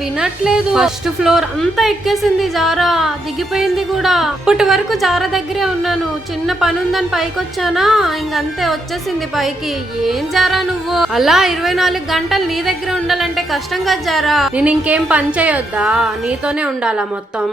వినట్లేదు. First floor అంతా ఎక్కేసింది Zara, దిగిపోయింది కూడా. ఇప్పటి వరకు జారా దగ్గరే ఉన్నాను, చిన్న పని ఉందని పైకి వచ్చానా, ఇంకంతే వచ్చేసింది పైకి. ఏం జారా నువ్వు అలా 24 గంటలు నీ దగ్గర ఉండాలంటే కష్టం కదా జారా. నేను ఇంకేం పని చేయొద్దా, నీతోనే ఉండాలా మొత్తం?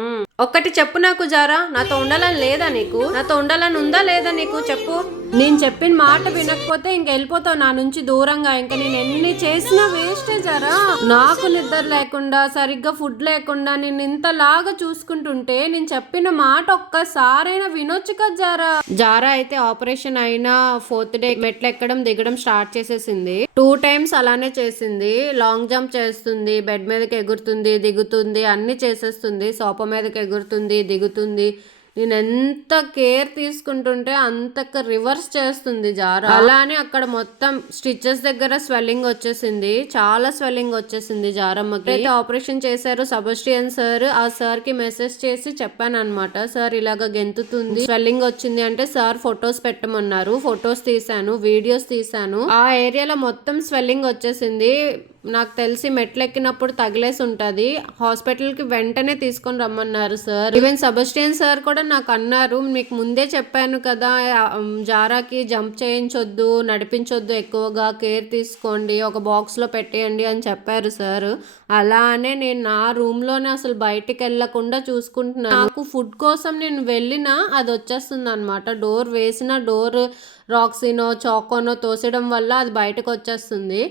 ఒక్కటి చెప్పు నాకు జారా, నాతో ఉండాలని లేదా నీకు? నాతో ఉండాలని ఉందా లేదా నీకు చెప్పు. నేను చెప్పిన మాట వినకపోతే ఇంక వెళ్ళిపోతావు నా నుంచి దూరంగా. ఇంకా నేను ఎన్ని చేసినా వేస్టే జారా. నాకు నిద్ర లేకుండా, సరిగ్గా ఫుడ్ లేకుండా నేను ఇంతలాగా చూసుకుంటుంటే నేను చెప్పిన మాట ఒక్కసారైనా వినొచ్చు కదా జారా. జారా అయితే ఆపరేషన్ అయినా 4th డే మెట్లు ఎక్కడం దిగడం స్టార్ట్ చేసేసింది. 2 times అలానే చేసింది. లాంగ్ జంప్ చేస్తుంది, బెడ్ మీదకి ఎగురుతుంది దిగుతుంది, అన్ని చేసేస్తుంది. సోఫా మీదకి ఎగురుతుంది దిగుతుంది. నేను ఎంత కేర్ తీసుకుంటుంటే అంతకు రివర్స్ చేస్తుంది జారా. అలానే అక్కడ మొత్తం స్టిచెస్ దగ్గర స్వెల్లింగ్ వచ్చేసింది, చాలా స్వెల్లింగ్ వచ్చేసింది జారమ్మకి. అయితే ఆపరేషన్ చేశారు సెబాస్టియన్ సార్. ఆ సార్ కి మెసేజ్ చేసి చెప్పాను అనమాట, సార్ ఇలాగ గెంతుతుంది, స్వెల్లింగ్ వచ్చింది అంటే సార్ ఫొటోస్ పెట్టమన్నారు. ఫొటోస్ తీసాను, వీడియోస్ తీసాను. ఆ ఏరియాలో మొత్తం స్వెల్లింగ్ వచ్చేసింది. నాకు తెలిసి మెట్లెక్కినప్పుడు తగిలేసి ఉంటది. హాస్పిటల్ కి వెంటనే తీసుకొని రమ్మన్నారు సార్. ఈవెన్ సెబాస్టియన్ సార్ కూడా నాకు అన్నారు, మీకు ముందే చెప్పాను కదా జారాకి జంప్ చేయించొద్దు, నడిపించొద్దు, ఎక్కువగా కేర్ తీసుకోండి, ఒక బాక్స్ లో పెట్టేయండి అని చెప్పారు సార్. అలానే నేను నా రూమ్ లోనే అసలు బయటికి వెళ్ళకుండా చూసుకుంటున్నాను. నాకు ఫుడ్ కోసం నేను వెళ్ళినా అది వచ్చేస్తుంది అనమాట. డోర్ వేసిన డోర్ రాక్సినో చాకోనో తోసడం వల్ల అది బయటకు వచ్చేస్తుంది.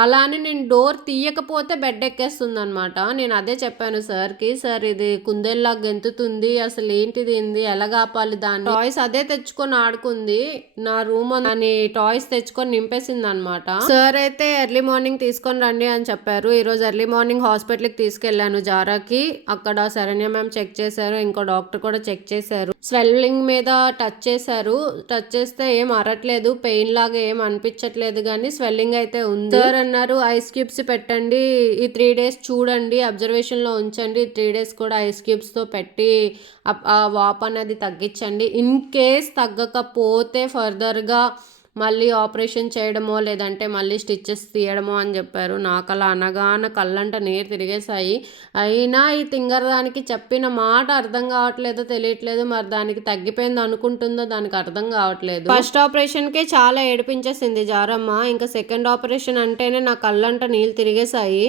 అలానే నేను డోర్ తీయకపోతే బెడ్ ఎక్కేస్తుంది అనమాట. నేను అదే చెప్పాను సార్కి, సార్ ఇది కుందేల్లా గెంతుతుంది, అసలు ఏంటిది ఎలా కాపాలి దాన్ని. టాయ్స్ అదే తెచ్చుకొని ఆడుకుంది, నా రూమ్ అని టాయ్స్ తెచ్చుకొని నింపేసింది అనమాట. సార్ అయితే ఎర్లీ మార్నింగ్ తీసుకొని రండి అని చెప్పారు. ఈ రోజు ఎర్లీ మార్నింగ్ హాస్పిటల్ కి తీసుకెళ్లాను జారాకి. అక్కడ శరణ్య మ్యామ్ చెక్ చేశారు, ఇంకో డాక్టర్ కూడా చెక్ చేశారు. స్వెల్లింగ్ మీద టచ్ చేశారు, టచ్ చేస్తే ఏం అరట్లేదు, పెయిన్ లాగా ఏం అనిపించట్లేదు, కానీ స్వెల్లింగ్ అయితే ఉంది. సార్ అన్నారు ఐస్ క్యూబ్స్ పెట్టండి, ఈ 3 days చూడండి, అబ్జర్వేషన్ లో ఉంచండి, 3 days కూడా ఐస్ క్యూబ్స్ తో పెట్టి ఆ వాప్ అనేది తగ్గించండి. ఇన్ కేస్ తగ్గకపోతే ఫర్దర్ గా మళ్ళీ ఆపరేషన్ చేయడమో లేదంటే మళ్ళీ స్టిచెస్ తీయడమో అని చెప్పారు. నాకు అలా అనగానే కళ్ళంట నీరు తిరిగేసాయి. అయినా ఈ తింగర్ దానికి చెప్పిన మాట అర్థం కావట్లేదో తెలియట్లేదు, మరి దానికి తగ్గిపోయింది అనుకుంటుందో దానికి అర్థం కావట్లేదు. ఫస్ట్ ఆపరేషన్ కే చాలా ఏడిపించేసింది జారమ్మ, ఇంకా సెకండ్ ఆపరేషన్ అంటేనే నా కళ్ళంట నీళ్ళు తిరిగేసాయి.